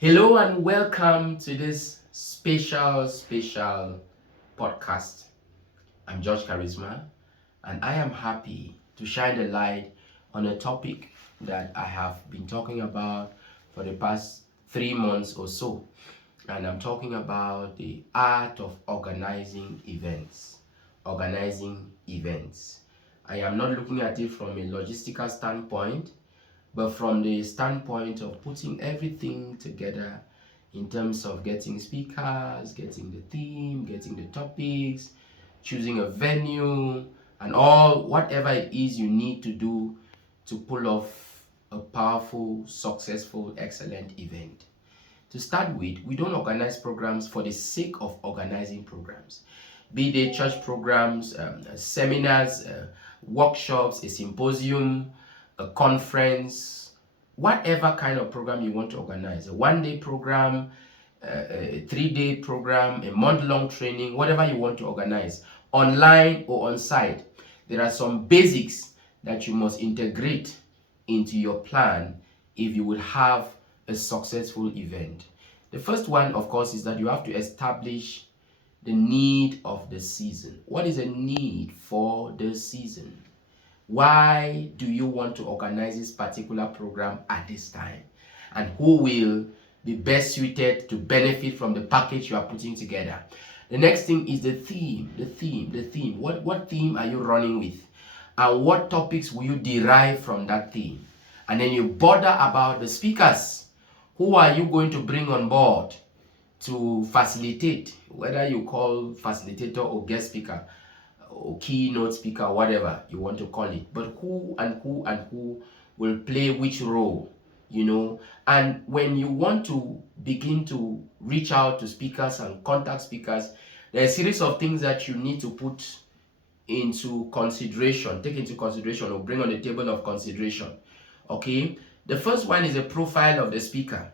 Hello and welcome to this special podcast. I'm George Charisma, and I am happy to shine the light on a topic that I have been talking about for the past 3 months or so. And I'm talking about the art of organizing events. Organizing events. I am not looking at it from a logistical standpoint, but from the standpoint of putting everything together in terms of getting speakers, getting the theme, getting the topics, choosing a venue, and all whatever it is you need to do to pull off a powerful, successful, excellent event. To start with, we don't organize programs for the sake of organizing programs, be they church programs, seminars, workshops, a symposium, a conference, whatever kind of program you want to organize, a 1 day program, a 3 day program, a month-long training, whatever you want to organize, online or on site. There are some basics that you must integrate into your plan if you would have a successful event. The first one, of course, is that you have to establish the need of the season. What is a need for the season? Why do you want to organize this particular program at this time? And who will be best suited to benefit from the package you are putting together? The next thing is the theme. What theme are you running with? And what topics will you derive from that theme? And then you bother about the speakers. Who are you going to bring on board to facilitate, whether you call facilitator or guest speaker or keynote speaker, whatever you want to call it, but who will play which role, and when you want to begin to reach out to speakers and contact speakers, there are a series of things that you need to take into consideration or bring on the table of consideration. Okay, the first one is the profile of the speaker.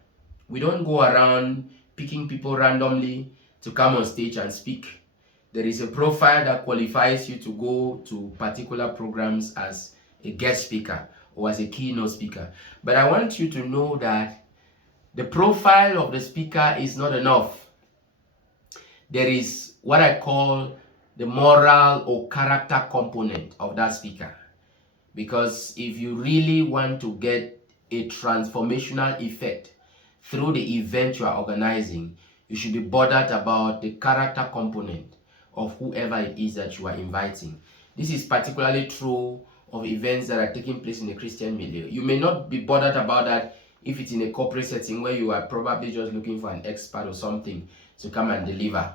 We don't go around picking people randomly to come on stage and speak. There is a profile that qualifies you to go to particular programs as a guest speaker or as a keynote speaker. But I want you to know that the profile of the speaker is not enough. There is what I call the moral or character component of that speaker. Because if you really want to get a transformational effect through the event you are organizing, you should be bothered about the character component of whoever it is that you are inviting. This is particularly true of events that are taking place in the Christian milieu. You may not be bothered about that if it's in a corporate setting where you are probably just looking for an expert or something to come and deliver.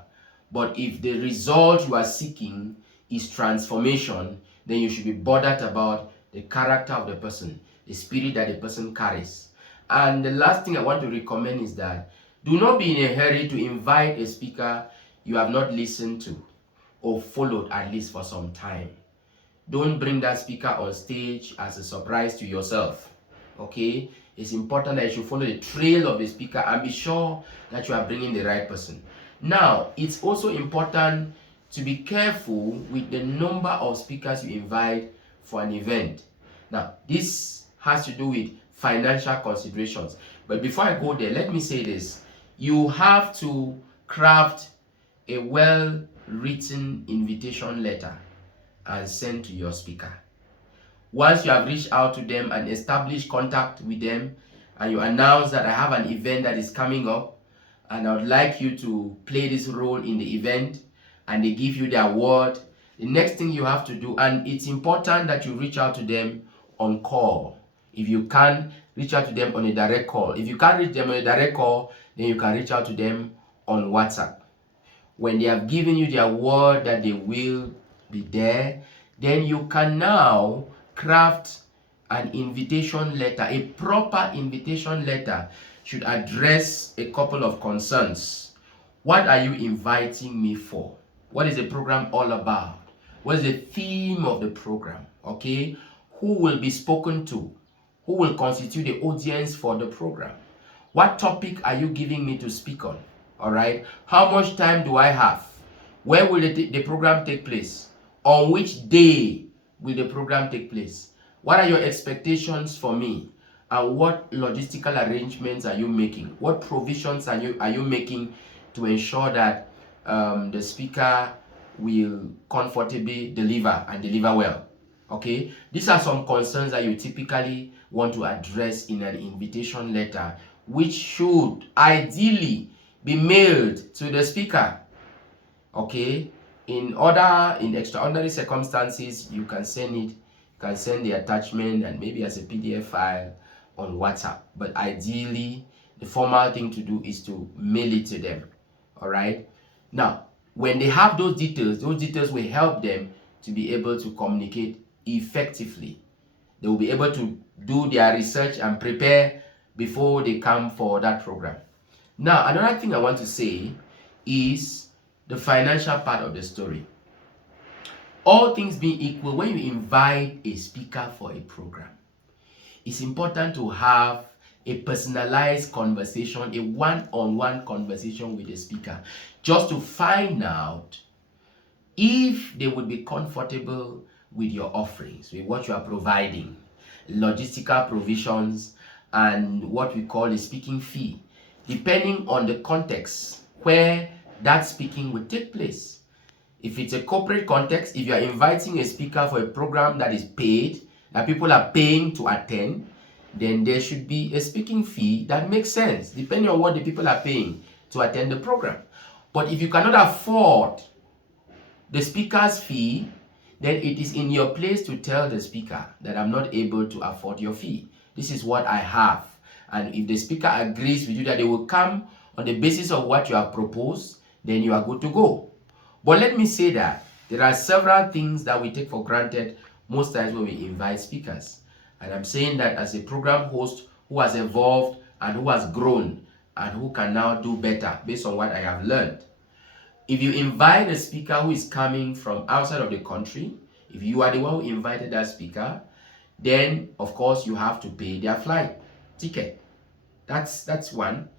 But if the result you are seeking is transformation, then you should be bothered about the character of the person, the spirit that the person carries. And the last thing I want to recommend is that do not be in a hurry to invite a speaker you have not listened to or followed at least for some time. Don't bring that speaker on stage as a surprise to yourself. Okay? It's important that you should follow the trail of the speaker and be sure that you are bringing the right person. Now, it's also important to be careful with the number of speakers you invite for an event. Now, this has to do with financial considerations. But before I go there, let me say this. You have to craft a well-written invitation letter and send to your speaker. Once you have reached out to them and established contact with them, and you announce that I have an event that is coming up, and I would like you to play this role in the event, and they give you the award, the next thing you have to do, and it's important that you reach out to them on call. If you can, reach out to them on a direct call. If you can't reach them on a direct call, then you can reach out to them on WhatsApp. When they have given you their word that they will be there, then you can now craft an invitation letter. A proper invitation letter should address a couple of concerns. What are you inviting me for? What is the program all about? What is the theme of the program? Okay? Who will be spoken to? Who will constitute the audience for the program? What topic are you giving me to speak on? All right. How much time do I have? Where will the program take place? On which day will the program take place? What are your expectations for me? and what logistical arrangements are you making? What provisions are you making to ensure that the speaker will comfortably deliver and deliver well? Okay, these are some concerns that you typically want to address in an invitation letter, which should ideally be mailed to the speaker. Okay, in extraordinary circumstances, you can send it, you can send the attachment and maybe as a PDF file on WhatsApp, but ideally the formal thing to do is to mail it to them. All right, now when they have those details will help them to be able to communicate effectively. They will be able to do their research and prepare before they come for that program. Now, another thing I want to say is the financial part of the story. All things being equal, when you invite a speaker for a program, it's important to have a personalized conversation, a one-on-one conversation with the speaker, just to find out if they would be comfortable with your offerings, with what you are providing, logistical provisions, and what we call a speaking fee, depending on the context where that speaking will take place. If it's a corporate context, if you are inviting a speaker for a program that is paid, that people are paying to attend, then there should be a speaking fee that makes sense, depending on what the people are paying to attend the program. But if you cannot afford the speaker's fee, then it is in your place to tell the speaker that I'm not able to afford your fee. This is what I have. And if the speaker agrees with you that they will come on the basis of what you have proposed, then you are good to go. But let me say that there are several things that we take for granted most times when we invite speakers. And I'm saying that as a program host who has evolved and who has grown and who can now do better based on what I have learned. If you invite a speaker who is coming from outside of the country, if you are the one who invited that speaker, then of course you have to pay their flight ticket. That's one.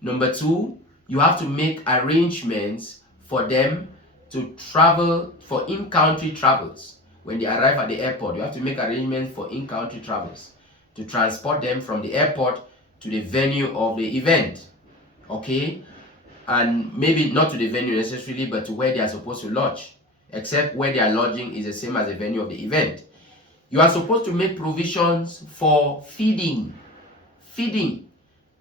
Number two, you have to make arrangements for them to travel for in-country travels. When they arrive at the airport, you have to make arrangements for in-country travels to transport them from the airport to the venue of the event. Okay? And maybe not to the venue necessarily, but to where they are supposed to lodge, except where they are lodging is the same as the venue of the event. You are supposed to make provisions for feeding.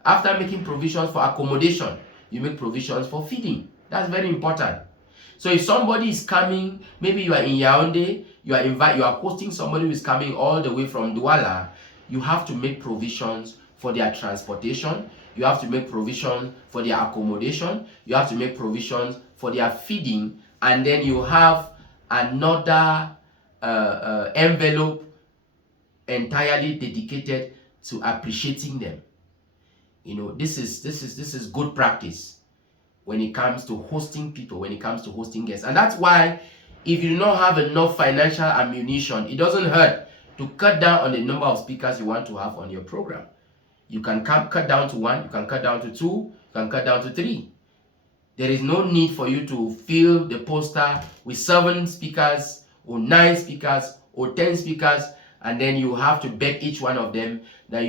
After making provisions for accommodation, you make provisions for feeding. That's very important. So if somebody is coming, maybe you are in Yaoundé, you are hosting somebody who is coming all the way from Douala, you have to make provisions for their transportation, you have to make provision for their accommodation, you have to make provisions for their feeding, and then you have another envelope entirely dedicated to appreciating them. You know, this is good practice when it comes to hosting people, when it comes to hosting guests. And that's why if you do not have enough financial ammunition, it doesn't hurt to cut down on the number of speakers you want to have on your program. You can cut down to one, you can cut down to two, you can cut down to three. There is no need for you to fill the poster with 7 speakers or 9 speakers or 10 speakers, and then you have to beg each one of them that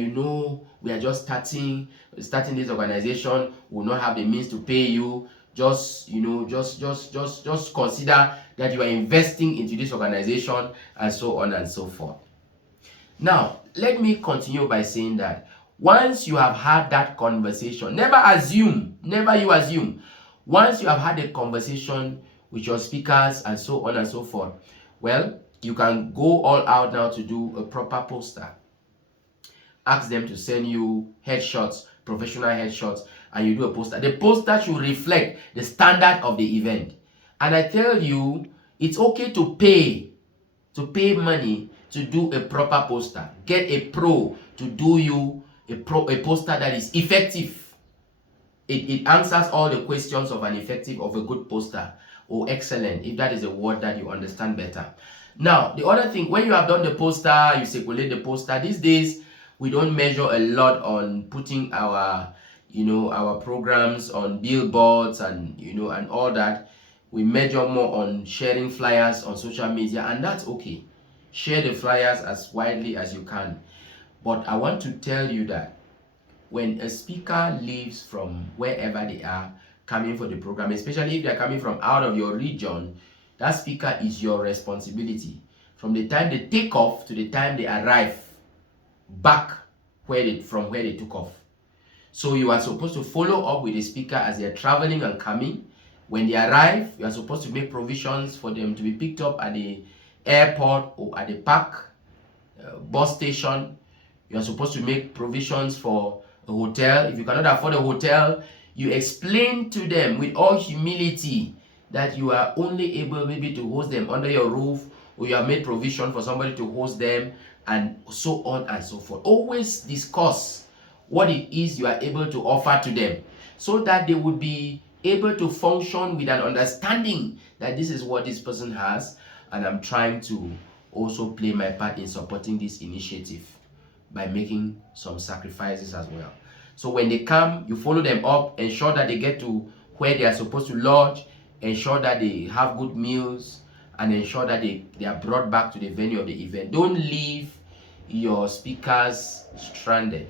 we are just starting this organization, we will not have the means to pay you. Just consider that you are investing into this organization, and so on and so forth. Now, let me continue by saying that once you have had that conversation, never you assume. Once you have had a conversation with your speakers and so on and so forth, well, you can go all out now to do a proper poster. Ask them to send you headshots, professional headshots, and you do a poster. The poster should reflect the standard of the event. And I tell you, it's okay to pay money to do a proper poster. Get a pro to do you a poster that is effective. It answers all the questions of a good poster, or excellent, if that is a word that you understand better. Now, the other thing, when you have done the poster, you circulate the poster. These days, we don't measure a lot on putting our programs on billboards and and all that. We measure more on sharing flyers on social media, and that's okay. Share the flyers as widely as you can. But I want to tell you that when a speaker leaves from wherever they are coming for the program, especially if they're coming from out of your region, that speaker is your responsibility. From the time they take off to the time they arrive back from where they took off. So you are supposed to follow up with the speaker as they're traveling and coming. When they arrive, you are supposed to make provisions for them to be picked up at the airport or at the park, bus station. You are supposed to make provisions for a hotel. If you cannot afford a hotel, you explain to them with all humility that you are only able maybe to host them under your roof, or you have made provision for somebody to host them, and so on and so forth. Always discuss what it is you are able to offer to them, so that they would be able to function with an understanding that this is what this person has, and I'm trying to also play my part in supporting this initiative by making some sacrifices as well. So when they come, you follow them up, ensure that they get to where they are supposed to lodge, ensure that they have good meals, and ensure that they are brought back to the venue of the event. Don't leave your speakers stranded.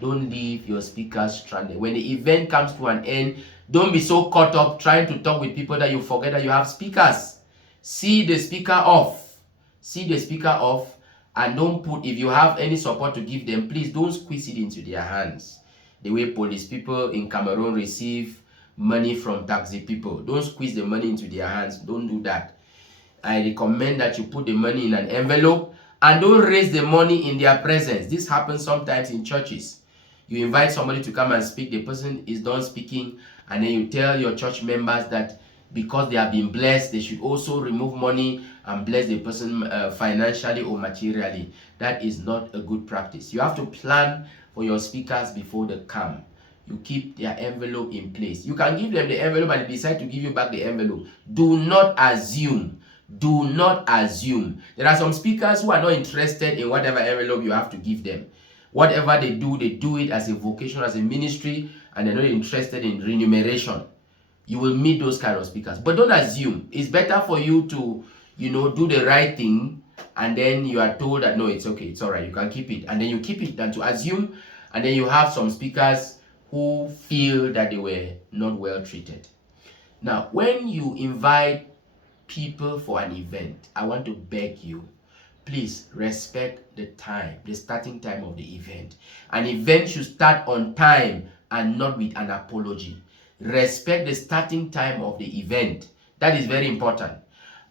Don't leave your speakers stranded. When the event comes to an end, don't be so caught up trying to talk with people that you forget that you have speakers. See the speaker off. See the speaker off, and don't put, if you have any support to give them, please don't squeeze it into their hands. The way police people in Cameroon receive money from taxi people. Don't squeeze the money into their hands. Don't do that. I recommend that you put the money in an envelope and don't raise the money in their presence. This happens sometimes in churches. You invite somebody to come and speak, the person is done speaking, and then you tell your church members that because they have been blessed, they should also remove money and bless the person financially or materially. That is not a good practice. You have to plan for your speakers before they come. You keep their envelope in place. You can give them the envelope and they decide to give you back the envelope. Do not assume. Do not assume. There are some speakers who are not interested in whatever envelope you have to give them. Whatever they do it as a vocation, as a ministry, and they're not interested in remuneration. You will meet those kind of speakers. But don't assume. It's better for you to, do the right thing, and then you are told that, no, it's okay, it's all right, you can keep it. And then you keep it, than to assume, and then you have some speakers who feel that they were not well treated. Now, when you invite people for an event, I want to beg you, please respect the time, the starting time of the event. An event should start on time and not with an apology. Respect the starting time of the event. That is very important.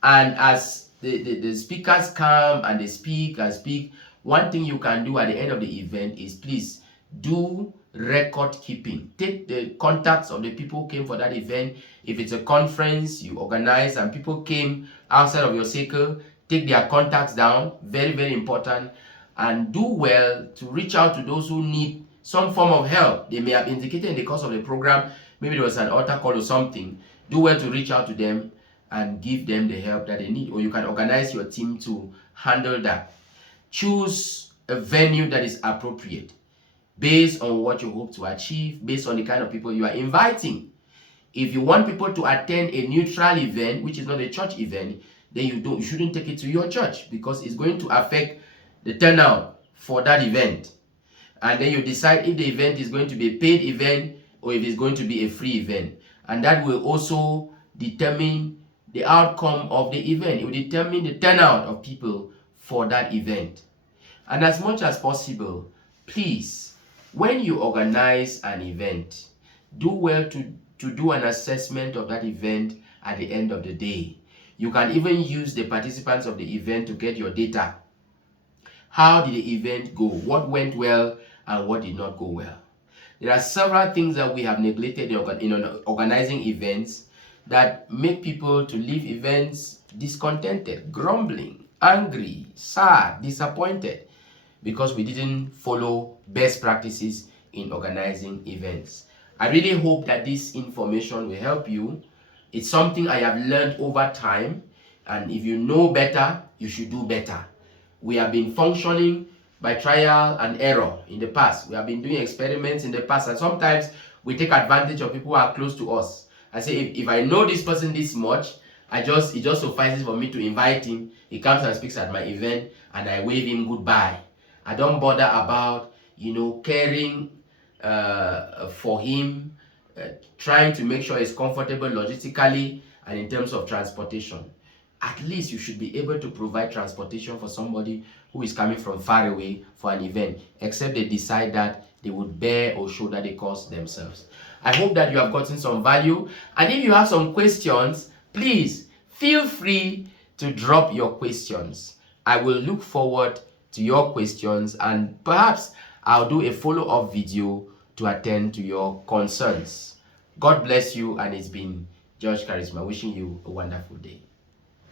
And as the speakers come and they speak and speak, one thing you can do at the end of the event is please do record keeping. Take the contacts of the people who came for that event. If it's a conference you organize and people came outside of your circle, take their contacts down. Very, very important. And do well to reach out to those who need some form of help. They may have indicated in the course of the program, maybe there was an altar call or something. Do well to reach out to them and give them the help that they need. Or you can organize your team to handle that. Choose a venue that is appropriate based on what you hope to achieve, based on the kind of people you are inviting. If you want people to attend a neutral event, which is not a church event, then you shouldn't take it to your church, because it's going to affect the turnout for that event. And then you decide if the event is going to be a paid event or if it's going to be a free event. And that will also determine the outcome of the event. It will determine the turnout of people for that event. And as much as possible, please, when you organize an event, do well to do an assessment of that event at the end of the day. You can even use the participants of the event to get your data. How did the event go? What went well and what did not go well? There are several things that we have neglected in organizing events that make people to leave events discontented, grumbling, angry, sad, disappointed, because we didn't follow best practices in organizing events. I really hope that this information will help you. It's something I have learned over time, and if you know better, you should do better. We have been functioning by trial and error in the past. We have been doing experiments in the past, and sometimes we take advantage of people who are close to us. I say, if I know this person this much, it just suffices for me to invite him. He comes and speaks at my event, and I wave him goodbye. I don't bother about, caring for him, trying to make sure he's comfortable logistically and in terms of transportation. At least you should be able to provide transportation for somebody who is coming from far away for an event, except they decide that they would bear or shoulder the cost themselves. I hope that you have gotten some value, and if you have some questions, please feel free to drop your questions. I will look forward to your questions, and perhaps I'll do a follow-up video to attend to your concerns. God bless you, and it's been George Charisma wishing you a wonderful day.